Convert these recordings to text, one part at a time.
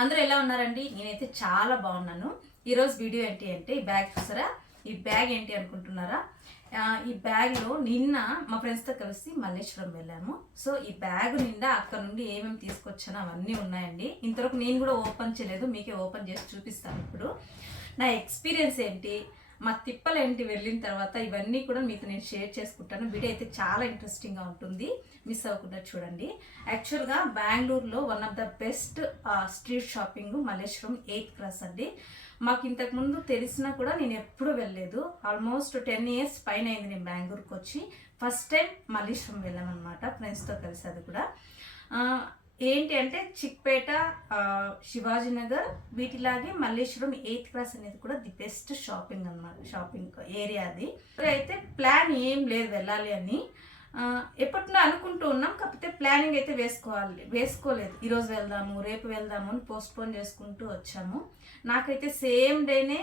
అందరూ ఎలా ఉన్నారండి? నేనైతే చాలా బాగున్నాను. ఈరోజు వీడియో ఏంటి అంటే ఈ బ్యాగ్ చూసారా? ఈ బ్యాగ్ ఏంటి అనుకుంటున్నారా? ఈ బ్యాగ్లో నిన్న మా ఫ్రెండ్స్తో కలిసి మల్లేశ్వరం వెళ్ళాము. సో ఈ బ్యాగ్ నిండా అక్కడ నుండి ఏమేమి తీసుకొచ్చానో అవన్నీ ఉన్నాయండి. ఇంతవరకు నేను కూడా ఓపెన్ చేయలేదు మీకే ఓపెన్ చేసి చూపిస్తాను ఇప్పుడు. నా ఎక్స్పీరియన్స్ ఏంటి? మా తిప్పలేంటి వెళ్ళిన తర్వాత ఇవన్నీ కూడా మీతో నేను షేర్ చేసుకుంటాను. వీడియో అయితే చాలా ఇంట్రెస్టింగ్గా ఉంటుంది. మిస్ అవ్వకుండా చూడండి. యాక్చువల్గా బెంగళూరులో one of the best street shopping Malleshwaram eighth class అండి. మాకు ఇంతకుముందు తెలిసినా కూడా నేను ఎప్పుడూ వెళ్ళలేదు. ఆల్మోస్ట్ టెన్ ఇయర్స్ పైన అయింది నేను బెంగళూరుకి వచ్చి ఫస్ట్ టైం మల్లేశ్వరం వెళ్ళామన్నమాట ఫ్రెండ్స్తో కలిసి అది కూడా. ఏంటి అంటే చిక్పేట శివాజీనగర్ వీటిలాగే మల్లేశ్వరం ఎయిత్ క్లాస్ అనేది కూడా ది బెస్ట్ షాపింగ్ అన్నమాట షాపింగ్ ఏరియా అది. అయితే ప్లాన్ ఏం లేదు వెళ్ళాలి అని. ఎప్పటినో అనుకుంటూ ఉన్నాం కాకపోతే ప్లానింగ్ అయితే వేసుకోవాలి వేసుకోలేదు. ఈరోజు వెళ్దాము రేపు వెళ్దాము అని పోస్ట్పోన్ చేసుకుంటూ వచ్చాము. నాకైతే సేమ్ డేనే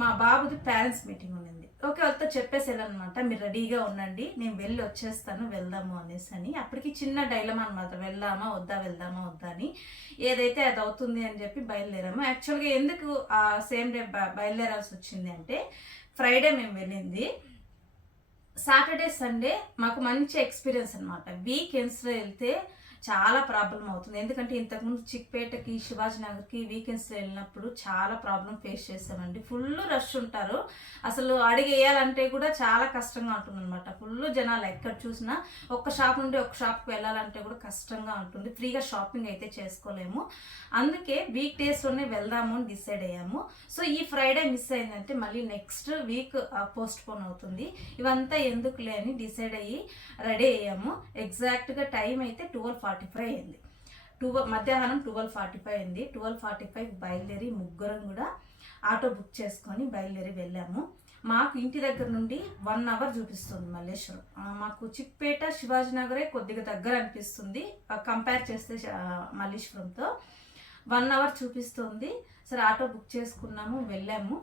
మా బాబుది పేరెంట్స్ మీటింగ్ ఉన్నింది ఓకే వాళ్ళతో చెప్పేసారు అనమాట మీరు రెడీగా ఉండండి. నేను వెళ్ళి వచ్చేస్తాను వెళ్దాము అనేసి అని. అప్పటికి చిన్న డైలమా అనమాట వెళ్దామా వద్దా వెళ్దామా వద్దా అని. ఏదైతే అది అవుతుంది అని చెప్పి బయలుదేరాము. యాక్చువల్గా ఎందుకు ఆ సేమ్ డే బయలుదేరాల్సి వచ్చింది అంటే ఫ్రైడే మేము వెళ్ళింది. సాటర్డే సండే మాకు మంచి ఎక్స్పీరియన్స్ అనమాట వీకెండ్స్లో వెళ్తే చాలా ప్రాబ్లం అవుతుంది. ఎందుకంటే ఇంతకుముందు చిక్పేటకి శివాజీనగర్కి వీకెండ్స్లో వెళ్ళినప్పుడు చాలా ప్రాబ్లం ఫేస్ చేసామండి ఫుల్ రష్ ఉంటారు. అసలు అడిగేయాలంటే కూడా చాలా కష్టంగా ఉంటుంది అనమాట ఫుల్ జనాలు ఎక్కడ చూసినా ఒక్క షాప్ నుండి ఒక షాప్కి వెళ్ళాలంటే కూడా కష్టంగా ఉంటుంది. ఫ్రీగా షాపింగ్ అయితే చేసుకోలేము. అందుకే వీక్ డేస్లోనే వెళ్దాము అని డిసైడ్ అయ్యాము. సో ఈ ఫ్రైడే మిస్ అయిందంటే మళ్ళీ నెక్స్ట్ వీక్ పోస్ట్ పోన్ అవుతుంది. ఇవంతా ఎందుకులే అని డిసైడ్ అయ్యి రెడీ అయ్యాము. ఎగ్జాక్ట్గా టైం అయితే ట్వెల్వ్ ఫార్టీ ఫార్టీ ఫైవ్ అయింది. ట్వెల్వ్ మధ్యాహ్నం ట్వెల్వ్ ఫార్టీ ఫైవ్ అయింది. ట్వెల్వ్ ఫార్టీ ఫైవ్ బయలుదేరి ముగ్గురం కూడా ఆటో బుక్ చేసుకొని బయలుదేరి వెళ్ళాము. మాకు ఇంటి దగ్గర నుండి వన్ అవర్ చూపిస్తుంది మల్లేశ్వరం. మాకు చిక్పేట శివాజీనగరే కొద్దిగా దగ్గర అనిపిస్తుంది. కంపేర్ చేస్తే మల్లేశ్వరంతో వన్ అవర్ చూపిస్తుంది. సరే ఆటో బుక్ చేసుకున్నాము వెళ్ళాము.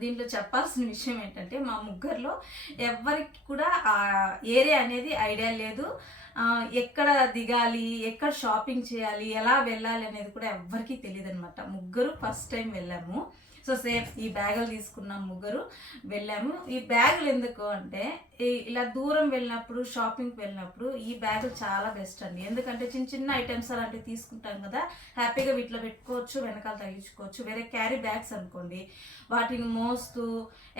దీంట్లో చెప్పాల్సిన విషయం ఏంటంటే మా ముగ్గురులో ఎవరికి కూడా ఆ ఏరియా అనేది ఐడియా లేదు. ఎక్కడ దిగాలి ఎక్కడ షాపింగ్ చేయాలి ఎలా వెళ్ళాలి అనేది కూడా ఎవ్వరికీ తెలియదు అనమాట ముగ్గురు ఫస్ట్ టైం వెళ్ళాము. సో సేమ్ ఈ బ్యాగులు తీసుకున్నాం ముగ్గురు వెళ్ళాము. ఈ బ్యాగులు ఎందుకు అంటే ఇలా దూరం వెళ్ళినప్పుడు షాపింగ్కి వెళ్ళినప్పుడు ఈ బ్యాగులు చాలా బెస్ట్ అండి. ఎందుకంటే చిన్న చిన్న ఐటమ్స్ అలాంటివి తీసుకుంటాం కదా హ్యాపీగా వీటిలో పెట్టుకోవచ్చు వెనకాల తగ్గించుకోవచ్చు వేరే క్యారీ బ్యాగ్స్ అనుకోండి వాటిని మోస్తూ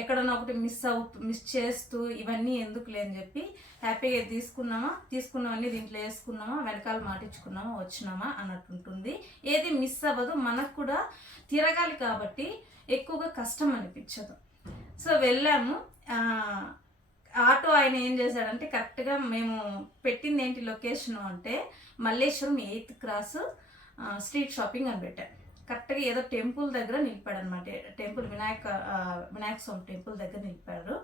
ఎక్కడన్నా ఒకటి మిస్ అవుతూ మిస్ చేస్తూ ఇవన్నీ ఎందుకులే అని చెప్పి హ్యాపీగా తీసుకున్నామా తీసుకున్నవన్నీ దీంట్లో వేసుకున్నామా వెనకాల మాటించుకున్నామా వచ్చినామా అన్నట్టు ఉంటుంది. ఏది మిస్ అవ్వదు మనకు కూడా తిరగాలి కాబట్టి ఎక్కువగా కష్టం అనిపించదు. సో వెళ్ళాము. ఆటో ఆయన ఏం చేశాడంటే కరెక్ట్గా మేము పెట్టింది ఏంటి లొకేషన్ అంటే Malleshwaram eighth cross street shopping అని పెట్టాను కరెక్ట్గా ఏదో టెంపుల్ దగ్గర నిలిపాడు అనమాట టెంపుల్ వినాయక వినాయక స్వామి టెంపుల్ దగ్గర నిలిపాడు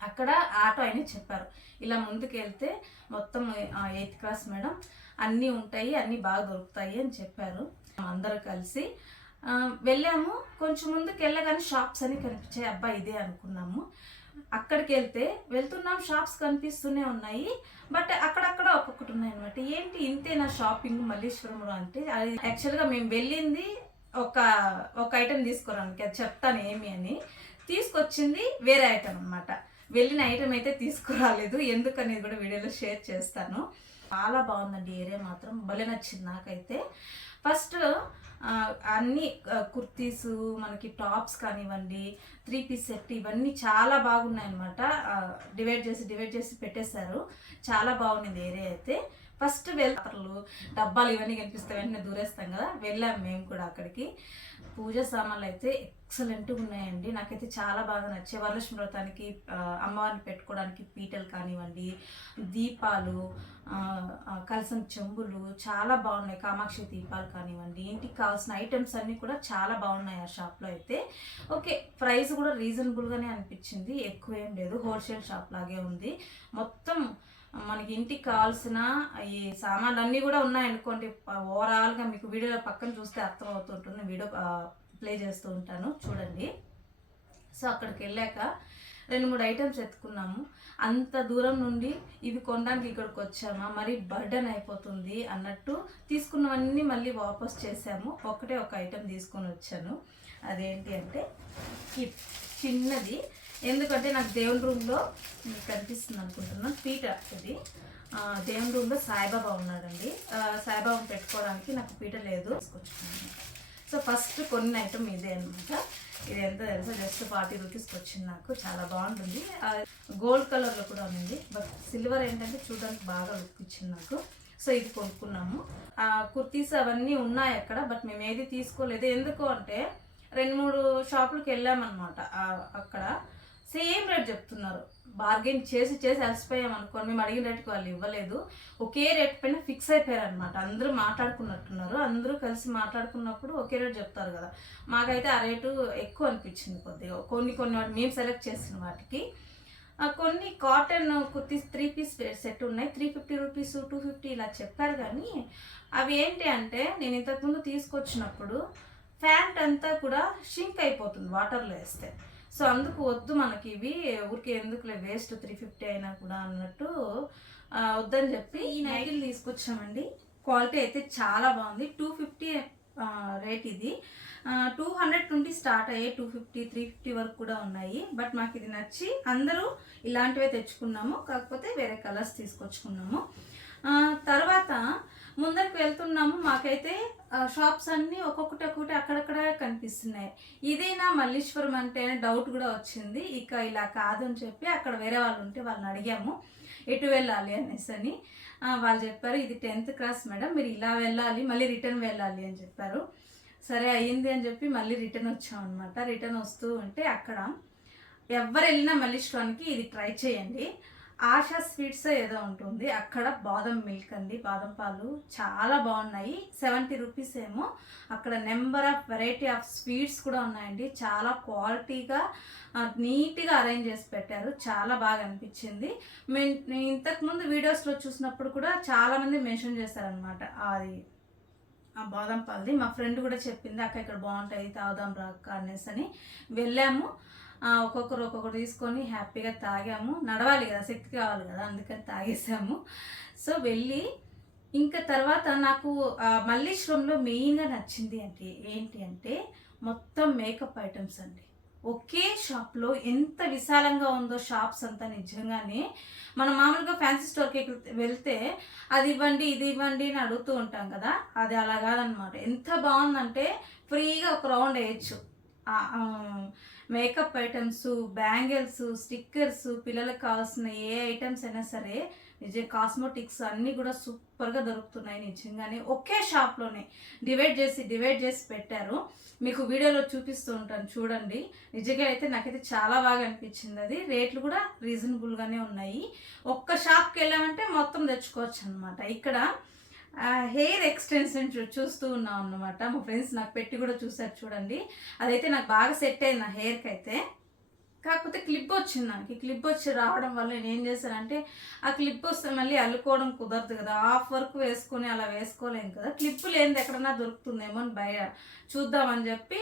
అక్కడ ఆటో ఆయన చెప్పారు ఇలా ముందుకు వెళ్తే మొత్తం ఎయిత్ క్లాస్ మేడం అన్నీ ఉంటాయి అన్నీ బాగా దొరుకుతాయి అని చెప్పారు. అందరూ కలిసి వెళ్ళాము. కొంచెం ముందుకు వెళ్ళగానే షాప్స్ అని కనిపించాయి. అబ్బా ఇదే అనుకున్నాము. అక్కడికి వెళ్తే వెళ్తున్నాం షాప్స్ కనిపిస్తూనే ఉన్నాయి. బట్ అక్కడక్కడ ఒక్కొక్కటి ఉన్నాయి అనమాట ఏంటి ఇంతే నా షాపింగ్ మల్లేశ్వరంలో అంటే? అది యాక్చువల్గా మేము వెళ్ళింది ఒక ఒక ఐటెం తీసుకోవడానికి. అది చెప్తాను ఏమి అని. తీసుకొచ్చింది వేరే ఐటెం అనమాట వెళ్ళిన ఐటెం అయితే తీసుకురాలేదు. ఎందుకనేది కూడా వీడియోలో షేర్ చేస్తాను. చాలా బాగుందండి ఏరియా మాత్రం. భలే నచ్చింది నాకైతే. ఫస్ట్ అన్ని కుర్తీస్ మనకి టాప్స్ కానివ్వండి త్రీ పీస్ సెట్ ఇవన్నీ చాలా బాగున్నాయి అనమాట డివైడ్ చేసి డివైడ్ చేసి పెట్టేశారు. చాలా బాగుంది ఏరియా అయితే. ఫస్ట్ వెళ్తారు. డబ్బాలు ఇవన్నీ కనిపిస్తే వెంటనే దూరేస్తాం కదా. వెళ్ళాం మేము కూడా అక్కడికి. పూజ సామాన్లు అయితే ఎక్సలెంట్గా ఉన్నాయండి. నాకైతే చాలా బాగా నచ్చాయి. వరలక్ష్మి వ్రతానికి అమ్మవారిని పెట్టుకోవడానికి పీటలు కానివ్వండి దీపాలు ఆ, కలసం చెంబులు చాలా బాగున్నాయి. కామాక్షి దీపాలు కానివ్వండి ఇంటికి కావాల్సిన ఐటమ్స్ అన్నీ కూడా చాలా బాగున్నాయి ఆ షాప్లో అయితే. ఓకే ప్రైస్ కూడా రీజనబుల్గానే అనిపించింది. ఎక్కువ ఏం లేదు. హోల్సేల్ షాప్ లాగే ఉంది. మొత్తం మనకి ఇంటికి కావాల్సిన ఈ సామాన్లు అన్నీ కూడా ఉన్నాయనుకోండి ఓవరాల్గా మీకు వీడియో పక్కన చూస్తే అర్థమవుతుంటుంది. వీడియో ప్లే చేస్తూ ఉంటాను. చూడండి. సో అక్కడికి వెళ్ళాక రెండు మూడు ఐటమ్స్ ఎత్తుకున్నాము. అంత దూరం నుండి ఇవి కొనడానికి ఇక్కడికి వచ్చామా? మరి బర్డన్ అయిపోతుంది అన్నట్టు తీసుకున్నవన్నీ మళ్ళీ వాపస్ చేసాము ఒకటే ఒక ఐటెం తీసుకొని వచ్చాను. అదేంటి అంటే ఈ చిన్నది ఎందుకంటే నాకు దేవుని రూమ్లో మీకు కనిపిస్తుంది అనుకుంటున్నాను. పీట ఇది దేవుని రూమ్లో సాయిబాబా ఉన్నాడండి. సాయిబాబా సాయిబాబాను పెట్టుకోవడానికి నాకు పీట లేదు. తీసుకొచ్చుకున్నాను. సో ఫస్ట్ కొన్ని ఐటమ్ ఇదే అనమాట ఇది ఎంత తెలుసా? జస్ట్ ఫార్టీ రూపీస్కి వచ్చింది నాకు. చాలా బాగుంటుంది. గోల్డ్ కలర్లో కూడా ఉంది. బట్ సిల్వర్ ఏంటంటే చూడడానికి బాగా లుక్ ఇచ్చింది నాకు. సో ఇది కొనుక్కున్నాము. ఆ కుర్తీస్ అవన్నీ ఉన్నాయి అక్కడ బట్ మేము ఏది తీసుకోలేదు. ఎందుకు అంటే రెండు మూడు షాపులకు వెళ్ళామన్నమాట అక్కడ. సేమ్ రేట్ చెప్తున్నారు. బార్గెన్ చేసి చేసి అలసిపోయాం అనుకోండి మేము అడిగిన రేటుకి వాళ్ళు ఇవ్వలేదు. ఒకే రేట్ పైన ఫిక్స్ అయిపోయారు అనమాట అందరూ మాట్లాడుకున్నట్టున్నారు. అందరూ కలిసి మాట్లాడుకున్నప్పుడు ఒకే రేట్ చెప్తారు కదా. మాకైతే ఆ రేటు ఎక్కువ అనిపించింది కొద్దిగా. కొన్ని కొన్ని మేము సెలెక్ట్ చేసిన వాటికి. కొన్ని cotton kurtis three piece set ఉన్నాయి. Three fifty rupees two fifty ఇలా చెప్పారు కానీ అవి ఏంటి అంటే నేను ఇంతకుముందు తీసుకొచ్చినప్పుడు ప్యాంట్ అంతా కూడా షింక్ అయిపోతుంది వాటర్లో వేస్తే. సో అందుకు వద్దు మనకి ఇవి. ఊరికే ఎందుకులే వేస్ట్ త్రీ ఫిఫ్టీ అయినా కూడా అన్నట్టు వద్దని చెప్పి ఈ నైటీలు తీసుకొచ్చామండి. క్వాలిటీ అయితే చాలా బాగుంది. టూ ఫిఫ్టీ రేట్ ఇది. టూ హండ్రెడ్ నుండి స్టార్ట్ అయ్యాయి టూ ఫిఫ్టీ త్రీ ఫిఫ్టీ వరకు కూడా ఉన్నాయి. బట్ మాకు ఇది నచ్చి అందరూ ఇలాంటివే తెచ్చుకున్నాము. కాకపోతే వేరే కలర్స్ తీసుకొచ్చుకున్నాము. తర్వాత ముందరికి వెళ్తున్నాము. మాకైతే షాప్స్ అన్నీ ఒక్కొక్కటి ఒక్కొక్కటి అక్కడక్కడ కనిపిస్తున్నాయి. ఇదేనా మల్లీశ్వరం అంటే డౌట్ కూడా వచ్చింది. ఇక ఇలా కాదు అని చెప్పి అక్కడ వేరే వాళ్ళు ఉంటే వాళ్ళని అడిగాము. ఎటు వెళ్ళాలి అనేసి అని. వాళ్ళు చెప్పారు ఇది టెన్త్ క్లాస్ మేడం మీరు ఇలా వెళ్ళాలి మళ్ళీ రిటర్న్ వెళ్ళాలి అని చెప్పారు. సరే అయ్యింది అని చెప్పి మళ్ళీ రిటర్న్ వచ్చాం అనమాట రిటర్న్ వస్తూ ఉంటే అక్కడ ఎవరు వెళ్ళినా మల్లీశ్వరానికి ఇది ట్రై చేయండి. ఆశా స్వీట్స్ ఏదో ఉంటుంది. అక్కడ బాదం మిల్క్ అండి. బాదం పాలు చాలా బాగున్నాయి. సెవెంటీ రూపీస్ ఏమో. అక్కడ number of variety of sweets కూడా ఉన్నాయండి. చాలా క్వాలిటీగా నీట్గా అరేంజ్ చేసి పెట్టారు. చాలా బాగా అనిపించింది. మేము ఇంతకుముందు వీడియోస్లో చూసినప్పుడు కూడా చాలామంది మెన్షన్ చేశారనమాట అది ఆ బాదం పాలది. మా ఫ్రెండ్ కూడా చెప్పింది అక్క ఇక్కడ బాగుంటాయి తాగుదాం రా అనేసి అని వెళ్ళాము. ఒక్కొక్కరు ఒక్కొక్కరు తీసుకొని హ్యాపీగా తాగాము. నడవాలి కదా శక్తి కావాలి కదా అందుకని తాగేసాము. సో వెళ్ళి ఇంకా తర్వాత నాకు మల్లేశ్వరంలో మెయిన్గా నచ్చింది అంటే ఏంటి అంటే మొత్తం మేకప్ ఐటమ్స్ అండి. ఒకే షాప్లో ఎంత విశాలంగా ఉందో షాప్స్ అంతా నిజంగానే. మనం మామూలుగా ఫ్యాన్సీ స్టోర్కి వెళ్తే అది ఇవ్వండి ఇది ఇవ్వండి అని అడుగుతూ ఉంటాం కదా. అది అలా కాదనమాట. ఎంత బాగుందంటే ఫ్రీగా ఒక రౌండ్ వేయచ్చు. మేకప్ ఐటమ్స్ బ్యాంగిల్స్ స్టిక్కర్స్ పిల్లలకు కావాల్సిన ఏ ఐటమ్స్ అయినా సరే నిజం కాస్మోటిక్స్ అన్నీ కూడా సూపర్గా దొరుకుతున్నాయి నిజంగానే. ఒకే షాప్లోనే డివైడ్ చేసి డివైడ్ చేసి పెట్టారు. మీకు వీడియోలో చూపిస్తూ ఉంటాను చూడండి. నిజంగా అయితే నాకైతే చాలా బాగా అనిపించింది అది. రేట్లు కూడా రీజనబుల్గానే ఉన్నాయి. ఒక్క షాప్కి వెళ్ళామంటే మొత్తం తెచ్చుకోవచ్చు అనమాట ఇక్కడ హెయిర్ ఎక్స్టెన్షన్ చూ చూస్తూ ఉన్నాం అన్నమాట. మా ఫ్రెండ్స్ నాకు పెట్టి కూడా చూసారు చూడండి. అదైతే నాకు బాగా సెట్ అయింది నా హెయిర్కి అయితే. కాకపోతే క్లిప్ వచ్చింది నాకు. క్లిప్ వచ్చి రావడం వల్ల నేను ఏం చేశానంటే ఆ క్లిప్ వస్తే మళ్ళీ అల్లుకోవడం కుదరదు కదా. హాఫ్ వరకు వేసుకొని అలా వేసుకోలేము కదా. క్లిప్ లేనిది ఎక్కడన్నా దొరుకుతుందేమో అని భయ. చూద్దామని చెప్పి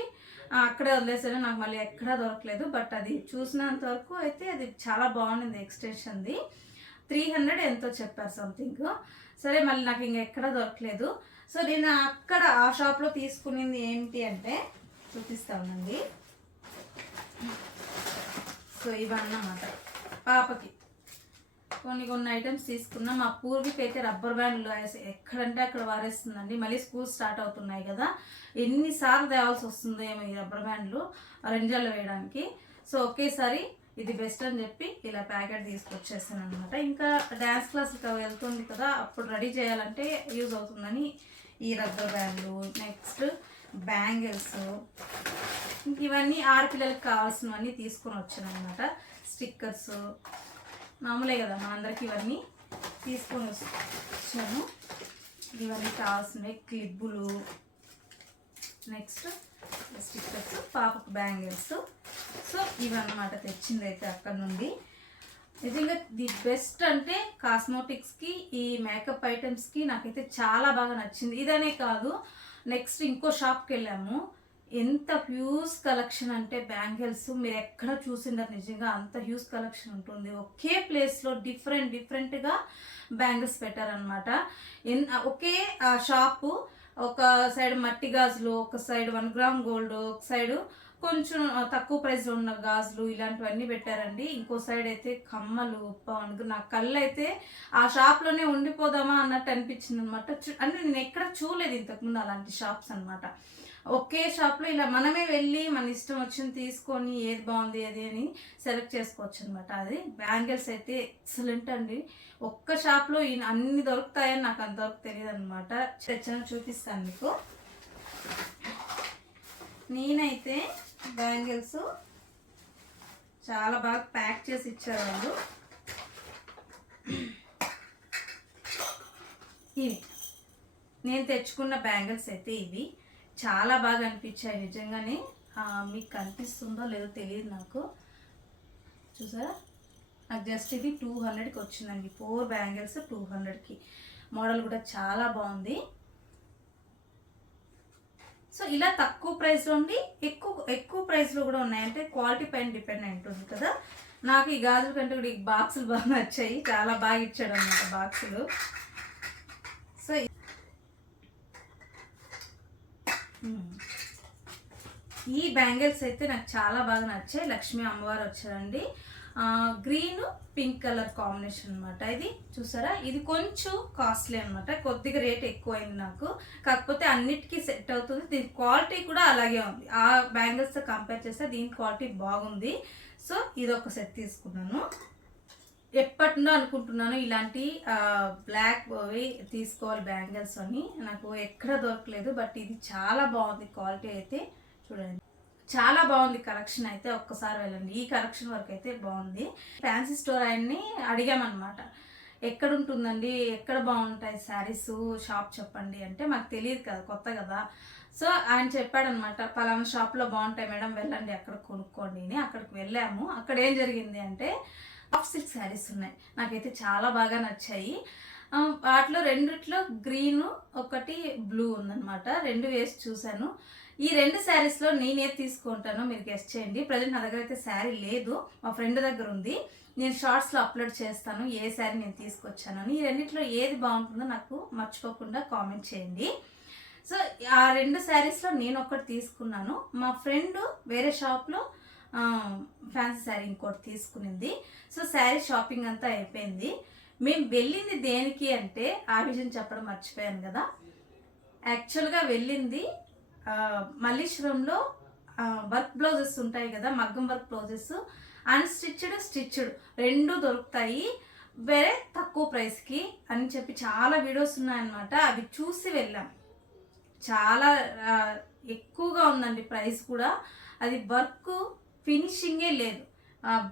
అక్కడే వదిలేసాను నాకు మళ్ళీ ఎక్కడా దొరకలేదు. బట్ అది చూసినంత వరకు అయితే అది చాలా బాగుంది ఎక్స్టెన్షన్ది త్రీ హండ్రెడ్ ఎంతో చెప్పారు సంథింగ్ సరే మళ్ళీ నాకు ఇంకా ఎక్కడ దొరకలేదు. సో నేను అక్కడ ఆ షాప్లో తీసుకునింది ఏంటి అంటే చూపిస్తా ఉండండి. సో ఇవన్నమాట. పాపకి. కొన్ని కొన్ని ఐటమ్స్ తీసుకున్నాం. మా పూర్వీకి అయితే రబ్బర్ బ్యాండ్లు ఎక్కడంటే అక్కడ వారేస్తుందండి. మళ్ళీ స్కూల్ స్టార్ట్ అవుతున్నాయి కదా. ఎన్నిసార్లు తేవాల్సి వస్తుందో ఏమో ఈ రబ్బర్ బ్యాండ్లు రెంజాల్లో వేయడానికి. సో ఒకేసారి ఇది బెస్ట్ అని చెప్పి ఇలా ప్యాకెట్ తీసుకొచ్చేసాను అనమాట ఇంకా డ్యాన్స్ క్లాస్కి వెళ్తుంది కదా అప్పుడు రెడీ చేయాలంటే యూజ్ అవుతుందని ఈ రబ్బర్ బ్యాండ్లు నెక్స్ట్ బ్యాంగిల్స్ ఇంక ఇవన్నీ ఆడపిల్లలకి కావాల్సినవన్నీ తీసుకొని వచ్చాను అనమాట స్టిక్కర్స్ మామూలే కదా మనందరికి ఇవన్నీ తీసుకొని వచ్చాను. ఇవన్నీ కావాల్సినవి క్లిబ్బులు నెక్స్ట్ స్టిక్కర్స్ పాపకు బ్యాంగిల్స్. సో ఇవన్నమాట తెచ్చింది అయితే అక్కడ నుండి. నిజంగా ది బెస్ట్ అంటే కాస్మోటిక్స్కి ఈ మేకప్ ఐటమ్స్కి నాకైతే చాలా బాగా నచ్చింది. ఇదనే కాదు నెక్స్ట్ ఇంకో షాప్కి వెళ్ళాము ఎంత హ్యూజ్ కలెక్షన్ అంటే బ్యాంగిల్స్. మీరు ఎక్కడ చూసిండారు నిజంగా అంత హ్యూజ్ కలెక్షన్ ఉంటుంది. ఒకే ప్లేస్లో డిఫరెంట్ డిఫరెంట్గా బ్యాంగిల్స్ పెట్టారనమాట ఎన్ ఒకే షాపు ఒక సైడ్ మట్టి గాజులు ఒక సైడ్ వన్ గ్రామ్ గోల్డ్ ఒక సైడ్ కొంచెం తక్కువ ప్రైస్ ఉన్న గాజులు ఇలాంటివన్నీ పెట్టారండి. ఇంకో సైడ్ అయితే కమ్మలు పవన్ నా కళ్ళు అయితే ఆ షాప్లోనే ఉండిపోదామా అన్నట్టు అనిపించింది అనమాట అంటే నేను ఎక్కడ చూడలేదు ఇంతకుముందు అలాంటి షాప్స్ అన్నమాట. ఒకే షాప్లో ఇలా మనమే వెళ్ళి మన ఇష్టం వచ్చింది తీసుకొని ఏది బాగుంది అది అని సెలెక్ట్ చేసుకోవచ్చు అనమాట అది బ్యాంగిల్స్ అయితే ఎక్సలెంట్ అండి. ఒక్క షాప్లో అన్ని దొరుకుతాయని నాకు అంతవరకు తెలియదు అనమాట తెచ్చిన చూపిస్తాను మీకు. నేనైతే బ్యాంగిల్స్ చాలా బాగా ప్యాక్ చేసి ఇచ్చారు వాళ్ళు ఇవి. నేను తెచ్చుకున్న బ్యాంగిల్స్ అయితే ఇవి. చాలా బాగా అనిపించాయి నిజంగానే. మీకు కనిపిస్తుందో లేదో తెలియదు నాకు. చూసారా? నాకు జస్ట్ ఇది టూ హండ్రెడ్కి వచ్చిందండి. ఫోర్ బ్యాంగిల్స్ టూ హండ్రెడ్కి. మోడల్ కూడా చాలా బాగుంది. సో ఇలా తక్కువ ప్రైస్లో ఉండి ఎక్కువ ఎక్కువ ప్రైస్లో కూడా ఉన్నాయి. అంటే క్వాలిటీ పైన డిపెండ్ ఉంటుంది కదా. నాకు ఈ గాజుల కంటే కూడా ఈ బాక్సులు బాగా నచ్చాయి. చాలా బాగా ఇచ్చాడు అన్నమాట బాక్సులు. So hmm. ఈ బ్యాంగిల్స్ అయితే నాకు చాలా బాగా నచ్చాయి. లక్ష్మీ అమ్మవారు వచ్చారండి. గ్రీన్ పింక్ కలర్ కాంబినేషన్ అనమాట ఇది. చూసారా? ఇది కొంచెం కాస్ట్లీ అనమాట కొద్దిగా రేట్ ఎక్కువైంది నాకు. కాకపోతే అన్నిటికీ సెట్ అవుతుంది. దీని క్వాలిటీ కూడా అలాగే ఉంది. ఆ బ్యాంగిల్స్తో కంపేర్ చేస్తే దీని క్వాలిటీ బాగుంది. సో ఇది ఒక సెట్ తీసుకున్నాను. ఎప్పటి అనుకుంటున్నాను ఇలాంటి బ్లాక్ అవి తీసుకోవాలి బ్యాంగిల్స్ అని. నాకు ఎక్కడ దొరకలేదు బట్ ఇది చాలా బాగుంది క్వాలిటీ అయితే. చూడండి. చాలా బాగుంది కలెక్షన్ అయితే ఒక్కసారి వెళ్ళండి. ఈ కలెక్షన్ వరకు అయితే బాగుంది. ఫ్యాన్సీ స్టోర్ ఆయన్ని అడిగామన్నమాట. ఎక్కడ ఉంటుందండి? ఎక్కడ బాగుంటాయి శారీస్? షాప్ చెప్పండి అంటే మాకు తెలియదు కదా కొత్త కదా. సో ఆయన చెప్పాడనమాట పలానా షాప్లో బాగుంటాయి మేడం వెళ్ళండి అక్కడ కొనుక్కోండి అని. అక్కడికి వెళ్ళాము. అక్కడ ఏం జరిగింది అంటే హాఫ్ సిల్క్ శారీస్ ఉన్నాయి. నాకైతే చాలా బాగా నచ్చాయి. వాటిలో రెండిట్లో గ్రీన్ ఒకటి బ్లూ ఉందన్నమాట. రెండు వేసి చూశాను. ఈ రెండు శారీస్లో నేనేది తీసుకుంటానో మీరు గెస్ట్ చేయండి. ప్రజెంట్ నా దగ్గర అయితే శారీ లేదు. మా ఫ్రెండ్ దగ్గర ఉంది. నేను షార్ట్స్లో అప్లోడ్ చేస్తాను. ఏ శారీ నేను తీసుకొచ్చానని. ఈ రెండిట్లో ఏది బాగుంటుందో నాకు మర్చిపోకుండా కామెంట్ చేయండి. సో ఆ రెండు శారీస్లో నేను ఒకటి తీసుకున్నాను. మా ఫ్రెండ్ వేరే షాప్లో ఫ్యాన్సీ శారీ ఇంకోటి తీసుకునింది. సో శారీ షాపింగ్ అంతా అయిపోయింది. మేము వెళ్ళింది దేనికి అంటే ఆ విషయం చెప్పడం మర్చిపోయాను కదా. యాక్చువల్గా వెళ్ళింది మల్లీశ్వరంలో వర్క్ బ్లౌజెస్ ఉంటాయి కదా మగ్గం వర్క్ బ్లౌజెస్. అన్స్టిచ్డ్ స్టిచ్డ్ రెండు దొరుకుతాయి. వేరే తక్కువ ప్రైస్కి అని చెప్పి చాలా వీడియోస్ ఉన్నాయన్నమాట. అవి చూసి వెళ్ళాం. చాలా ఎక్కువగా ఉందండి ప్రైస్ కూడా. అది వర్క్ ఫినిషింగే లేదు.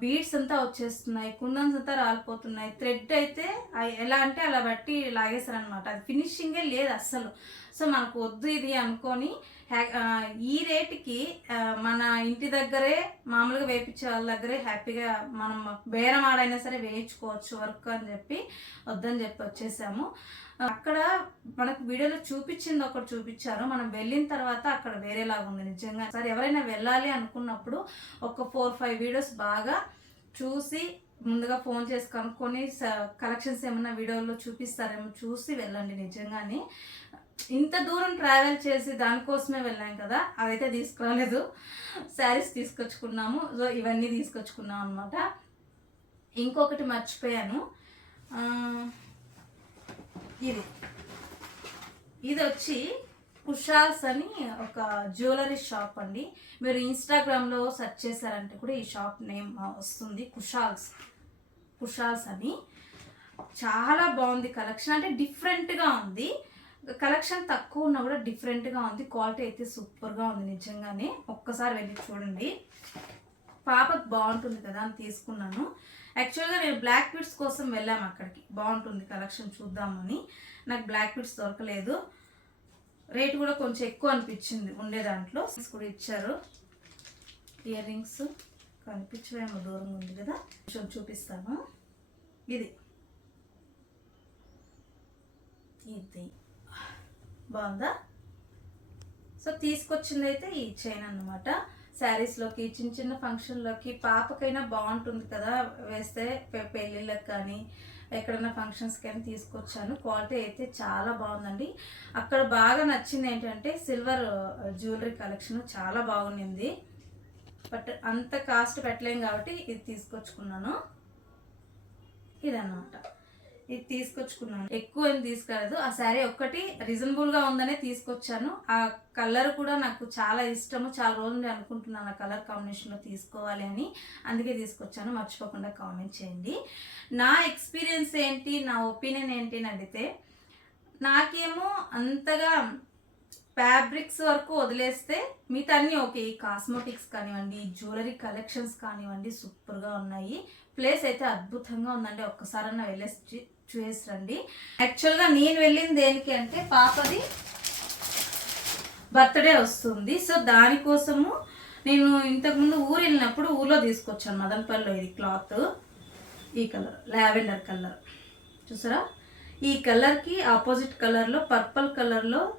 బీడ్స్ అంతా వచ్చేస్తున్నాయి కుందన్స్ అంతా రాలిపోతున్నాయి. థ్రెడ్ అయితే ఎలా అంటే అలా బట్టి లాగేస్తారనమాట అది ఫినిషింగే లేదు అస్సలు. సో మనకు వద్దు ఇది అనుకొని ఈ రేటుకి మన ఇంటి దగ్గరే మామూలుగా వేపించే వాళ్ళ దగ్గరే హ్యాపీగా మనం బేరం ఆడైనా సరే వేయించుకోవచ్చు వర్క్ అని చెప్పి వద్దని చెప్పి వచ్చేసాము. అక్కడ మనకు వీడియోలో చూపించింది ఒకటి చూపించారు. మనం వెళ్ళిన తర్వాత అక్కడ వేరేలాగా ఉంది నిజంగా. సరే ఎవరైనా వెళ్ళాలి అనుకున్నప్పుడు ఒక ఫోర్ ఫైవ్ వీడియోస్ బాగా చూసి ముందుగా ఫోన్ చేసి కనుక్కొని కలెక్షన్స్ ఏమన్నా వీడియోలో చూపిస్తారేమో చూసి వెళ్ళండి నిజంగానే. ఇంత దూరం ట్రావెల్ చేసి దానికోసమే వెళ్ళాం కదా అదైతే తీసుకురాలేదు. శారీస్ తీసుకొచ్చుకున్నాము. సో ఇవన్నీ తీసుకొచ్చుకున్నాం అనమాట ఇంకొకటి మర్చిపోయాను. ఇది. ఇది వచ్చి కుషాల్స్ అని ఒక జ్యువెలరీ షాప్ అండి. మీరు ఇన్స్టాగ్రామ్లో సెర్చ్ చేశారంటే కూడా ఈ షాప్ నేమ్ వస్తుంది కుషాల్స్. కుషాల్స్ అని. చాలా బాగుంది కలెక్షన్ అంటే డిఫరెంట్గా ఉంది. కలెక్షన్ తక్కువ ఉన్నా కూడా డిఫరెంట్గా ఉంది. క్వాలిటీ అయితే సూపర్గా ఉంది నిజంగానే. ఒక్కసారి వెళ్ళి చూడండి. పాపకు బాగుంటుంది కదా అని తీసుకున్నాను. యాక్చువల్గా నేను బ్లాక్ బీడ్స్ కోసం వెళ్ళాము అక్కడికి. బాగుంటుంది కలెక్షన్ చూద్దామని. నాకు బ్లాక్ బీడ్స్ దొరకలేదు. రేట్ కూడా కొంచెం ఎక్కువ అనిపించింది ఉండే దాంట్లో. కూడా ఇచ్చారు. ఇయర్ రింగ్స్ కనిపించవేమో దూరంగా ఉంది కదా. కొంచెం చూపిస్తాను. ఇది. ఇది. బాగుందా? సో తీసుకొచ్చింది అయితే ఈ చైన్ అనమాట శారీస్లోకి చిన్న చిన్న ఫంక్షన్లోకి పాపకైనా బాగుంటుంది కదా వేస్తే పె- పెళ్ళిళ్ళకి కానీ ఎక్కడైనా ఫంక్షన్స్కి కానీ తీసుకొచ్చాను. క్వాలిటీ అయితే చాలా బాగుందండి. అక్కడ బాగా నచ్చింది ఏంటంటే సిల్వర్ జ్యువెలరీ కలెక్షన్ చాలా బాగుండింది. బట్ అంత కాస్ట్ పెట్టలేం కాబట్టి ఇది తీసుకొచ్చుకున్నాను. ఇదన్నమాట. ఇది తీసుకొచ్చుకున్నాను. ఎక్కువ ఏం తీసుకురాలేదు. ఆ శారీ ఒక్కటి రీజనబుల్గా ఉందనే తీసుకొచ్చాను. ఆ కలర్ కూడా నాకు చాలా ఇష్టము. చాలా రోజులు అనుకుంటున్నాను ఆ కలర్ కాంబినేషన్లో తీసుకోవాలి అని. అందుకే తీసుకొచ్చాను. మర్చిపోకుండా కామెంట్ చేయండి. నా ఎక్స్పీరియన్స్ ఏంటి? నా ఒపీనియన్ ఏంటి అని అడిగితే నాకేమో అంతగా ఫ్యాబ్రిక్స్ వరకు వదిలేస్తే మిగతా అన్నీ ఓకే ఈ కాస్మెటిక్స్ కానివ్వండి జ్యువెలరీ కలెక్షన్స్ కానివ్వండి సూపర్గా ఉన్నాయి. ప్లేస్ అయితే అద్భుతంగా ఉందండి. ఒక్కసారన్నా వెళ్ళేసి చూ- రండి యాక్చువల్గా నేను వెళ్ళింది దేనికి అంటే పాపది బర్త్డే వస్తుంది. సో దానికోసము నేను ఇంతకుముందు ఊరు వెళ్ళినప్పుడు ఊర్లో తీసుకొచ్చాను మదనపల్లిలో ఇది క్లాత్. ఈ కలర్ లావెండర్ కలర్. చూసారా? ఈ కలర్కి ఆపోజిట్ కలర్లో పర్పుల్ కలర్లో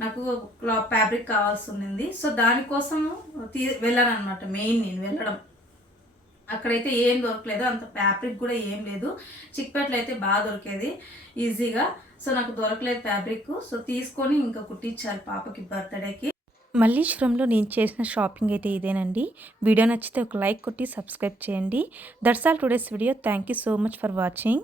నాకు ఫ్యాబ్రిక్ కావాల్సి ఉండింది. సో దానికోసం తీ వెళ్ళాను అనమాట మెయిన్ నేను వెళ్ళడం. అక్కడైతే ఏం దొరకలేదు అంత ఫ్యాబ్రిక్ కూడా ఏం లేదు. చిక్పేటలో అయితే బాగా దొరికేది ఈజీగా. సో నాకు దొరకలేదు ఫ్యాబ్రిక్ సో తీసుకొని ఇంకా కుట్టించాలి పాపకి బర్త్డేకి. మల్లీశ్వరంలో నేను చేసిన షాపింగ్ అయితే ఇదేనండి. వీడియో నచ్చితే ఒక లైక్ కొట్టి సబ్స్క్రైబ్ చేయండి. That's all today's video. Thank you so much for watching.